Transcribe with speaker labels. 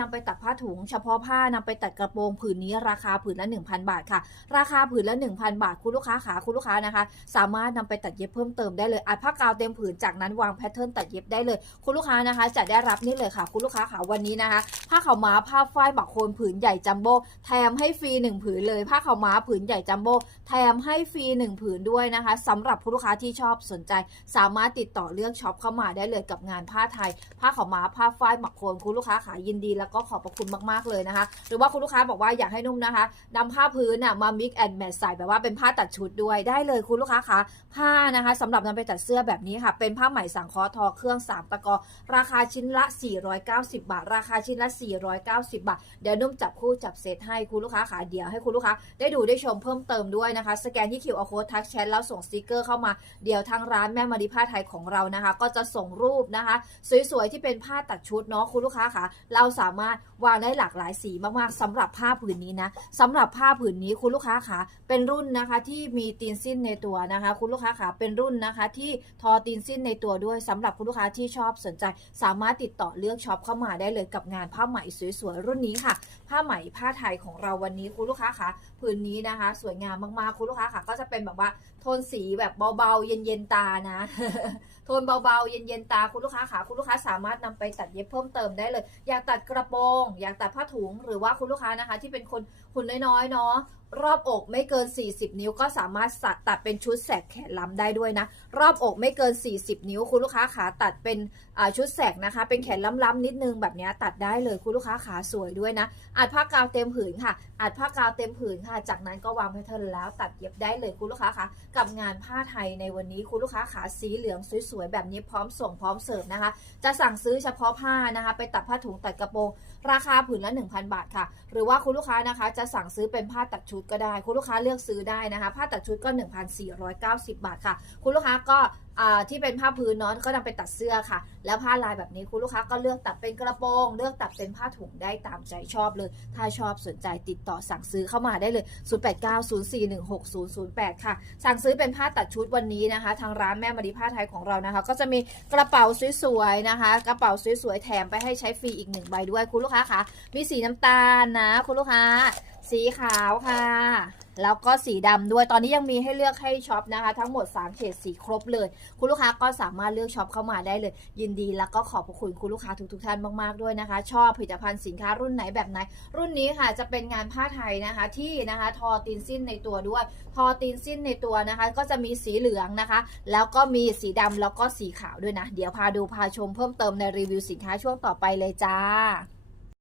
Speaker 1: นำไปตัดผ้าถุงเฉพาะผ้านำไปตัดกระโปรงผืนนี้ราคาผืนละ 1,000 บาทค่ะ ราคาผืนละ 1,000 บาทคุณลูกค้าขาคุณลูกค้านะคะ สามารถนำไปตัดเย็บเพิ่มเติมได้เลยอัดผ้ากาวเต็มผืนจากนั้นวางแพทเทิร์นตัดเย็บได้เลย คุณลูกค้านะคะ จะได้รับนี่เลยค่ะ คุณลูกค้าขาวันนี้นะคะผ้าขาวม้าผ้าฝ้ายบักโคนผืนใหญ่จัมโบ้แถมให้ฟรีหนึ่งผืนเลยผ้าขาวม้าผืนใหญ่จัมโบ้แถมให้ฟรีหนึ่งผืนด้วยนะคะสำหรับผู้ลูกค้าที่ชอบสนใจ สามารถติดต่อเลือกช็อปเข้ามาได้เลยกับงานผ้าไทย ผ้าขาวม้าผ้าฝ้ายหมักโคนคุณลูกค้าขายินดีแล้วก็ขอบพระคุณมากๆเลยนะคะ หรือว่าคุณลูกค้าบอกว่าอยากให้นุ่มนะคะนำผ้าพื้นน่ะมา mix and match ใส่แบบว่าเป็นผ้าตัดชุดด้วยได้เลยคุณลูกค้าคะผ้านะคะสำหรับนำไปตัดเสื้อแบบนี้ค่ะ เป็นผ้าไหมสังเคราะห์ทอเครื่องสามตะกอ ราคาชิ้นละ 490 บาท ราคาชิ้นละ 490 บาท เดี๋ยวนุ่มจับคู่จับเซตให้คุณลูกค้าขาเดี๋ยวให้คุณลูกค้าได้ดูได้ชมเพิ่มเติมด้วยนะคะ สแกนที่ QR code ทักแชทแล้วส่งสติกเกอร์เข้ามาเดี๋ยวทางร้านแม่มาริผ้าไทยของเรานะคะ ก็จะส่งรูปนะคะ สวยๆที่เป็นผ้าตัดชุดเนาะคุณลูกค้าคะเราสามารถวางได้หลากหลายสีมากๆสำหรับผ้าผืนนี้นะสำหรับผ้าผืนนี้คุณลูกค้าคะเป็นรุ่นนะคะที่มีตีนสิ้นในตัวนะคะ คุณลูกค้าคะเป็นรุ่นนะคะ ที่ทอตีนสิ้นในตัวด้วยสำหรับคุณลูกค้าที่ชอบสนใจ สามารถติดต่อเลือกช็อปเข้ามาได้เลยกับงานผ้าไหมสวยๆรุ่นนี้ค่ะ ผ้าไหมผ้าไทยของเราวันนี้คุณลูกค้าคะผืนนี้นะคะ สวยงามมากๆคุณลูกค้าค่ะก็จะเป็นแบบว่าโทนสีแบบเบาๆ เย็นๆตานะ โทนเบาๆ เย็นๆตาคุณลูกค้าค่ะคุณลูกค้าสามารถนำไปตัดเย็บเพิ่มเติมได้เลย อยากตัดกระโปรง อยากตัดผ้าถุงหรือว่าคุณลูกค้านะคะ ที่เป็นคนหุ่นน้อยๆเนาะรอบอกไม่เกิน 40 นิ้วก็สามารถสัดตัดเป็นชุดแสกแขนล้ำได้ด้วยนะ รอบอกไม่เกิน 40 นิ้ว คุณลูกค้าขาตัดเป็นชุดแสกนะคะ เป็นแขนล้ำๆนิดนึงแบบนี้ตัดได้เลยคุณลูกค้าขาสวยด้วยนะอัดผ้ากาวเต็มผืนค่ะอัดผ้ากาวเต็มผืนค่ะ จากนั้นก็วางแพทเทิร์นแล้วตัดเย็บได้เลยคุณลูกค้าคะกับงานผ้าไทยในวันนี้คุณลูกค้าขาสีเหลืองสวยๆแบบนี้พร้อมส่งพร้อมเสิร์ฟนะคะ จะสั่งซื้อเฉพาะผ้านะคะ ไปตัดผ้าถุงตัดกระโปรงราคาผืนละ 1,000 บาทค่ะ หรือว่าคุณลูกค้านะคะ จะสั่งซื้อเป็นผ้าตัดชุดก็ได้ คุณลูกค้าเลือกซื้อได้นะคะ ผ้าตัดชุดก็ 1,490 บาทค่ะ คุณลูกค้าก็ที่เป็นผ้าพื้นเนาะก็นำไปตัดเสื้อค่ะ แล้วผ้าลายแบบนี้คุณลูกค้าก็เลือกตัดเป็นกระโปรง เลือกตัดเป็นผ้าถุงได้ตามใจชอบเลย ถ้าชอบสนใจติดต่อสั่งซื้อเข้ามาได้เลย 0890416008 ค่ะ สั่งซื้อเป็นผ้าตัดชุดวันนี้นะคะ ทางร้านแม่มารีผ้าไทยของเรานะคะ ก็จะมีกระเป๋าสวยๆนะคะ กระเป๋าสวยๆแถมไปให้ใช้ฟรีอีกหนึ่งใบด้วยคุณลูกค้าคะมีสีน้ำตาลนะ คุณลูกค้า สีขาวค่ะ แล้วก็สีดำด้วย ตอนนี้ยังมีให้เลือกให้ช็อปนะคะ ทั้งหมด 3เฉดสีครบเลย คุณลูกค้าก็สามารถเลือกช็อปเข้ามาได้เลย ยินดีแล้วก็ขอบพระคุณคุณลูกค้าทุกๆท่านมากๆด้วยนะคะ ชอบผลิตภัณฑ์สินค้ารุ่นไหนแบบไหน รุ่นนี้ค่ะจะเป็นงานผ้าไทยนะคะ ที่นะคะทอตีนสิ้นในตัวด้วย ทอตีนสิ้นในตัวนะคะ ก็จะมีสีเหลืองนะคะ แล้วก็มีสีดำแล้วก็สีขาวด้วยนะ เดี๋ยวพาดูพาชมเพิ่มเติมในรีวิวสินค้าช่วงต่อไปเลยจ้า